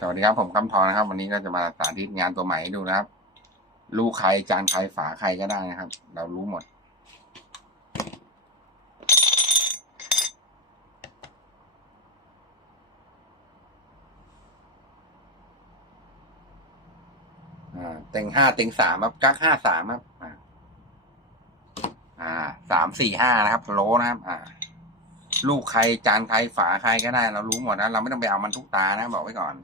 สวัสดีครับผมคำทองนะครับ วันนี้ก็จะมาสาธิตงานตัวใหม่ให้ดูนะครับ ลูกใครจานใครฝาใครก็ได้นะครับ เรารู้หมด อ่าเต็งห้าเต็งสามครับกักห้าสามครับ อ่าอ่าสามสี่ห้านะครับโลนะครับ อ่า ลูกใครจานใครฝาใครก็ได้ เรารู้หมดนะเราไม่ต้องไปเอามันทุกตานะ บอกไว้ก่อน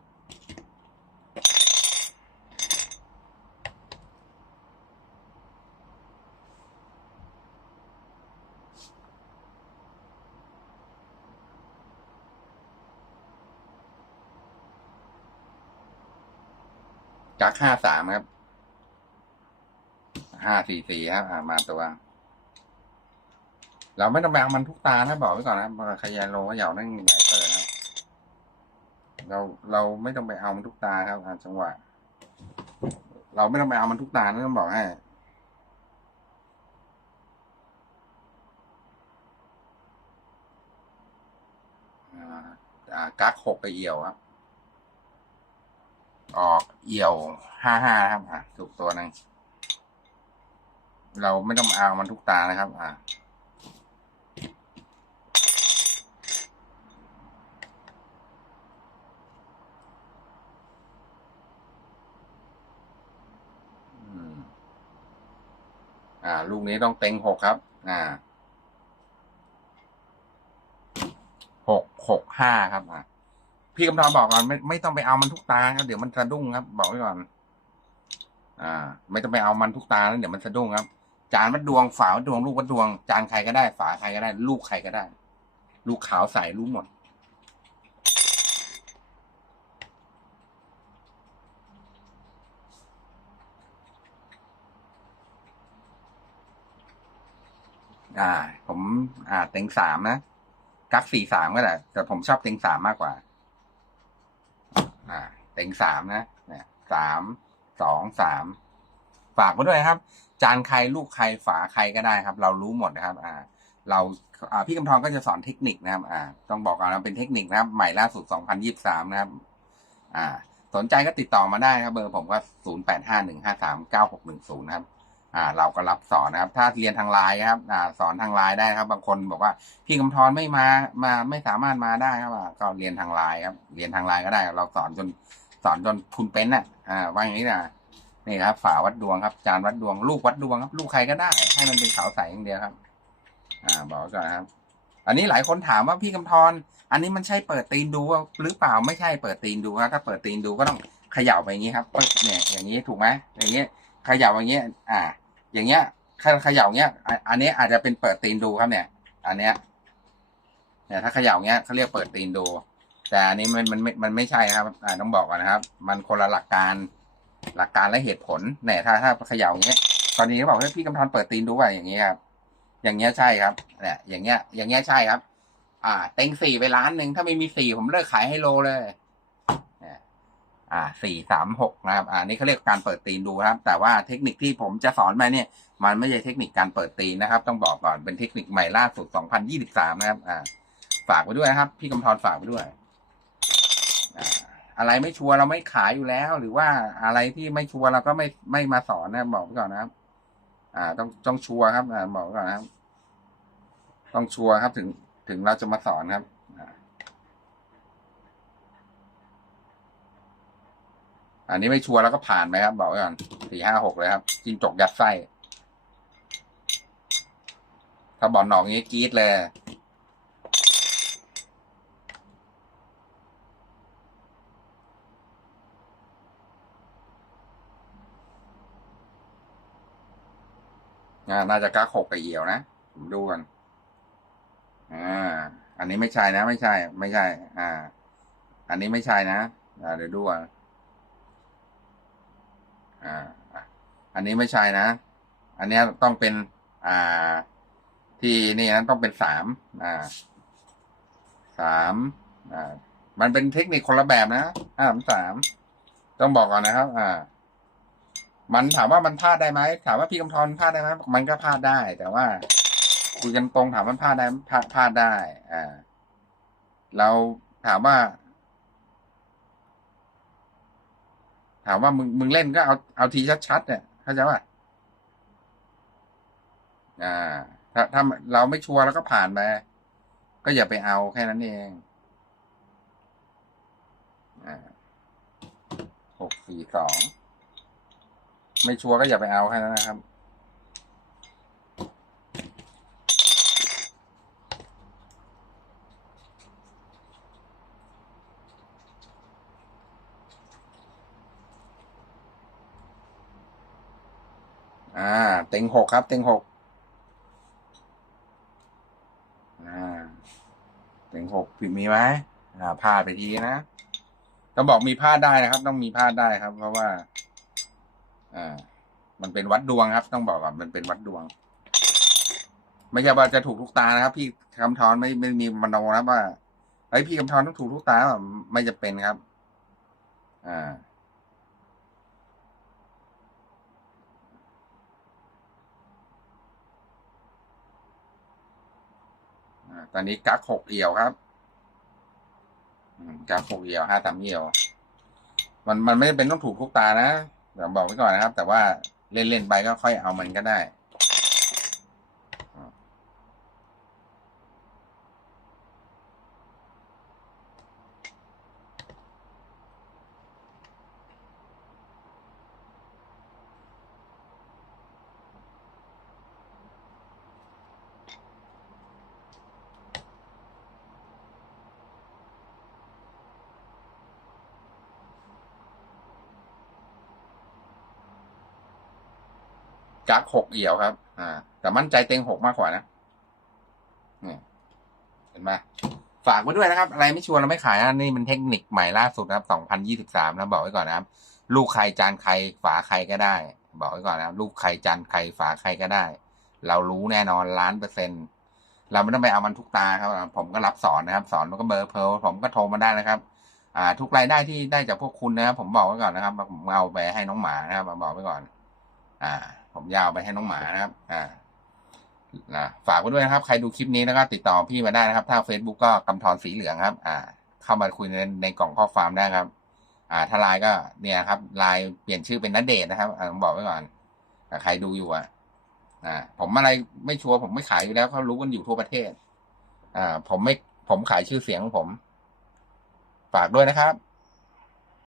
จากห้าสามครับ ห้าสี่สี่ครับมาตัว เราไม่ต้องไปเอามันทุกตานะบอกไว้ก่อนนะขยายโลก็เหยานั่งหลายเปิดนะครับเราเราไม่ต้องไปเอามันทุกตาครับจังหวะ เราไม่ต้องไปเอามันทุกตานะต้องบอกให้กักหกไปเอี่ยวครับ ออกเอี่ยวห้าห้าครับ อะถูกตัวหนึ่งเราไม่ต้องเอามันทุกตานะครับ อ่าอืมอ่า ลูกนี้ต้องเต็งหกครับ อ่าหกหกห้าครับอ่า พี่กำธรบอกก่อนไม่ไม่ต้องไปเอามันทุกตาครับเดี๋ยวมันสะดุ้งครับ บอกไว้ก่อน อ่า ไม่ต้องไปเอามันทุกตาแล้วเดี๋ยวมันสะดุ้งครับ จานวัดดวงฝาวัดดวงลูกวัดดวง จานใครก็ได้ ฝาใครก็ได้ ลูกใครก็ได้ ลูกขาวใสรู้หมดอ่า ผม อ่าเต็งสามนะกักสี่สามก็แหละแต่ผมชอบเต็งสามมากกว่า อ่าเต็งสามนะเนี่ยสามสองสามฝากไว้ด้วยครับ จานใครลูกใครฝาใครก็ได้ครับ เรารู้หมดนะครับ อ่า เราอ่าพี่กำทองก็จะสอนเทคนิคนะครับ อ่า ต้องบอกก่อนนะเป็นเทคนิคนะครับ ใหม่ล่าสุด 2023 นะครับ อ่า สนใจก็ติดต่อมาได้ครับ เบอร์ผมก็ 0851539610 นะครับ อ่า เราก็รับสอนนะครับ ถ้าเรียนทางไลน์ครับ อ่า สอนทางไลน์ได้ครับ บางคนบอกว่าพี่กำธรไม่มา มาไม่สามารถมาได้ครับก็เรียนทางไลน์ครับ เรียนทางไลน์ก็ได้ เราสอนจนสอนจนคุณเป็นน่ะ อ่า ว่าอย่างนี้นะนี่ครับ ฝาวัดดวงครับ จานวัดดวง ลูกวัดดวงครับ ลูกใครก็ได้ ให้มันเป็นขาวใสอย่างเดียวครับ อ่า บอกก่อนครับ อันนี้หลายคนถามว่าพี่กำธรอันนี้มันใช่เปิดตีนดูหรือเปล่า ไม่ใช่เปิดตีนดูนะถ้าเปิดตีนดูก็ต้องเขย่าไปอย่างนี้ครับเนี่ยอย่างนี้ถูกไหมอย่างนี้เขย่าอย่างนี้อ่า อย่างเงี้ยถ้าเขย่าเงี้ย อันนี้อาจจะเป็นเปิดตีนดูครับเนี่ย อันเนี้ยเนี่ยถ้าเขย่าเงี้ยเขาเรียกเปิดตีนดู แต่อันนี้มันมันมันไม่ใช่นะครับอ่าต้องบอกก่อนนะครับ มันคนละหลักการหลักการและเหตุผลเนี่ยถ้าถ้าเขย่าเงี้ยตอนนี้เขาบอกให้พี่กำธรเปิดตีนดูว่าอย่างเงี้ยครับอย่างเงี้ยใช่ครับเนี่ยอย่างเงี้ย อย่างเงี้ยใช่ครับ อ่า เต็งสี่ไปล้านหนึ่งถ้าไม่มีสี่ผมเลิกขายให้โลเลย อ่าสี่สามหกนะครับอ่านี่เขาเรียกการเปิดตีนดูครับ แต่ว่าเทคนิคที่ผมจะสอนไปเนี่ยมันไม่ใช่เทคนิคการเปิดตีนนะครับ ต้องบอกก่อนเป็นเทคนิคใหม่ล่าสุด2023นะครับอ่าฝากไว้ด้วยนะครับ พี่กำธรฝากไว้ด้วยอ่าอะไรไม่ชัวร์เราไม่ขายอยู่แล้ว หรือว่าอะไรที่ไม่ชัวร์เราก็ไม่ไม่มาสอนนะบอกไว้ก่อนนะครับ อ่า ต้องต้องชัวร์ครับอ่าบอกไว้ก่อนนะครับ ต้องชัวร์ครับถึงถึงเราจะมาสอนครับ อันนี้ไม่ชัวร์แล้วก็ผ่านไปครับ บอกไว้ก่อนสี่ห้าหกเลยครับจินจกยัดไส้ถ้าบอลหนอกองนี้กรี๊ดเลยอ่าน่าจะกักหกกับเอี่ยวนะผมดูกันอ่า อันนี้ไม่ใช่นะ ไม่ใช่ ไม่ใช่ อ่า อันนี้ไม่ใช่นะอ่าเดี๋ยวดูอะ อ่าอันนี้ไม่ใช่นะ อันนี้ต้องเป็น อ่า ที่นี่นะต้องเป็นสามอ่าสามอ่า มันเป็นเทคนิคคนละแบบนะห้าสามสามต้องบอกก่อนนะครับ อ่า มันถามว่ามันพลาดได้ไหมถามว่าพี่กำธรพลาดได้ไหมมันก็พลาดได้ แต่ว่าคุยกันตรงถามมันพลาดได้พลาดได้ อ่า เราถามว่า ถามว่ามึงมึงเล่นก็เอาเอาทีชัดๆเนี่ยเข้าใจป่ะอ่า ถ้าถ้าเราไม่ชัวร์แล้วก็ผ่านไปก็อย่าไปเอาแค่นั้นเองอ่าหกสี่สอง ไม่ชัวร์ก็อย่าไปเอาแค่นั้นนะครับ อ่า เต็งหกครับ เต็งหกอ่า เต็งหกผิดมีไหมอ่าพลาดไปทีนะต้องบอกมีพลาดได้นะครับ ต้องมีพลาดได้ครับ เพราะว่า อ่า มันเป็นวัดดวงครับ ต้องบอกก่อนมันเป็นวัดดวง ไม่ใช่ว่าจะถูกทุกตานะครับ พี่คำทอนไม่ไม่มีมโนนะว่าไอ้พี่คำทอนต้องถูกทุกตาแบบไม่จะเป็นครับ อ่า ตอนนี้กักหกเอี่ยวครับกักหกเอี่ยวห้าสามเอี่ยว มันมันไม่เป็นต้องถูกทุกตานะเดี๋ยวบอกไว้ก่อนนะครับ แต่ว่าเล่นเล่นๆไปก็ค่อยเอามันก็ได้ กักหกเอี่ยวครับ อ่า แต่มั่นใจเต็งหกมากกว่านะนี่เห็นไหมฝากไว้ด้วยนะครับ อะไรไม่ชัวร์เราไม่ขายนะนี่มันเทคนิคใหม่ล่าสุดนะครับสองพันยี่สิบสามนะบอกไว้ก่อนนะครับ ลูกใครจานใครฝาใครก็ได้ บอกไว้ก่อนนะครับลูกใครจานใครฝาใครก็ได้ เรารู้แน่นอนล้านเปอร์เซ็นต์เราไม่ต้องไปเอามันทุกตาครับ ผมก็รับสอนนะครับ สอนแล้วก็เบอร์เพลผมก็โทรมาได้นะครับ อ่า ทุกรายได้ที่ได้จากพวกคุณนะครับ ผมบอกไว้ก่อนนะครับ ผมเอาไปให้น้องหมานะครับบอกไว้ก่อน อ่า ผมยาวไปให้น้องหมานะครับ อ่านะฝากไว้ด้วยนะครับ ใครดูคลิปนี้แล้วก็ติดต่อพี่มาได้นะครับ ถ้า Facebook ก็กำธรสีเหลืองครับ อ่า เข้ามาคุยในในกล่องข้อความได้ครับ อ่าถ้าไลน์ก็เนี่ยครับไลน์เปลี่ยนชื่อเป็นนัดเดทนะครับอ่าผมบอกไว้ก่อนอ่ใครดูอยู่อะ อ่า ผมอะไรไม่ชัวร์ผมไม่ขายอยู่แล้วเขารู้กันอยู่ทั่วประเทศ อ่า ผมไม่ผมขายชื่อเสียงของผม ฝากด้วยนะครับ